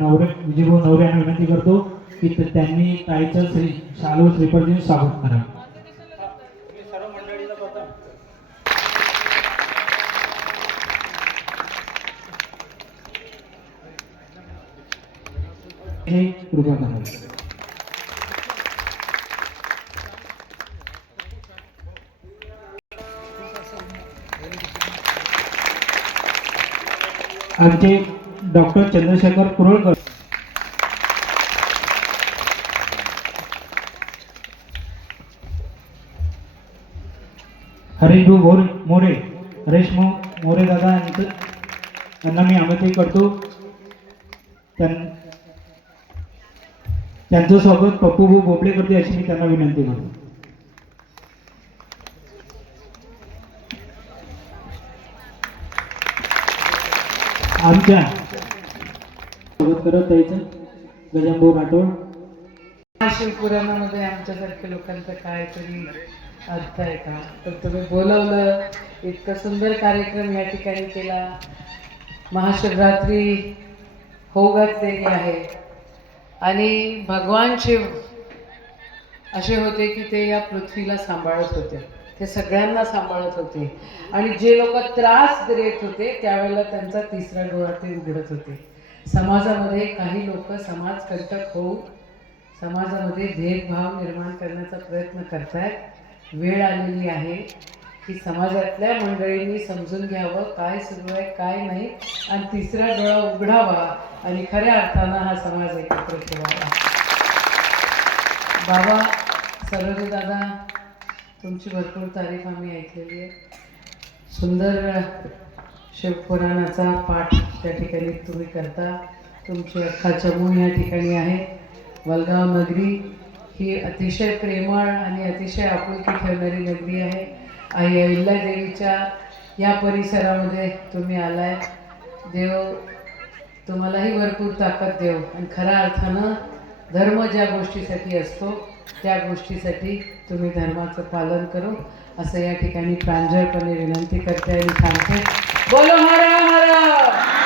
विजयभाऊ नवरे यांना विनंती करतो की त्यांनी ताईचं शालू श्रीफळ देऊन स्वागत करा. हे कृपा करा. आमचे डॉक्टर चंद्रशेखर कुरळकर, हरीशभाऊ मोरे, हरेश मोरे दादा यांना मी आमंत्रित करतो. त्यांचं स्वागत पप्पूभाऊ बोबडे करते अशी मी त्यांना विनंती करतो. आमच्या स्वागत करत यायचं गजानभाऊ राठोड. शिवपुराणामध्ये आमच्यासारख्या लोकांचा काय तरी अर्थ आहे का? तर तुम्ही बोलवलं, इतकं सुंदर कार्यक्रम या ठिकाणी केला. महाशिवरात्री होऊ घातलेली आहे आणि भगवान शिव असे होते की ते या पृथ्वीला सांभाळत होते, ते सगळ्यांना सांभाळत होते आणि जे लोक त्रास देत होते त्यावेळेला त्यांचा तिसरा डोळा ते उघडत होते. समाजामध्ये काही लोक समाजकंटक होऊन समाजामध्ये भेदभाव निर्माण करण्याचा प्रयत्न करतायत. वेळ आलेली आहे की समाजातल्या मंडळींनी समजून घ्यावं काय सुरू आहे काय नाही आणि तिसरा डोळा उघडावा आणि खऱ्या अर्थानं हा समाज एकत्र ठेवावा. बाबा सरोदे दादा, तुमची भरपूर तारीफ आम्ही ऐकलेली आहे. सुंदर शिवपुराणाचा पाठ त्या ठिकाणी तुम्ही करता. तुमची अख्खा चमू या ठिकाणी आहे. वलगाव नगरी ही अतिशय प्रेमळ आणि अतिशय आपुलकी ठेवणारी नगरी आहे. आई अहिल्यादेवीच्या या परिसरामध्ये तुम्ही आलाय. देव तुम्हालाही भरपूर ताकद देव आणि खऱ्या अर्थानं धर्म ज्या गोष्टीसाठी असतो त्या गोष्टीसाठी तुम्ही धर्माचं पालन करू असं या ठिकाणी प्रांजळपणे विनंती करते आणि सांगते. बोलो हर हर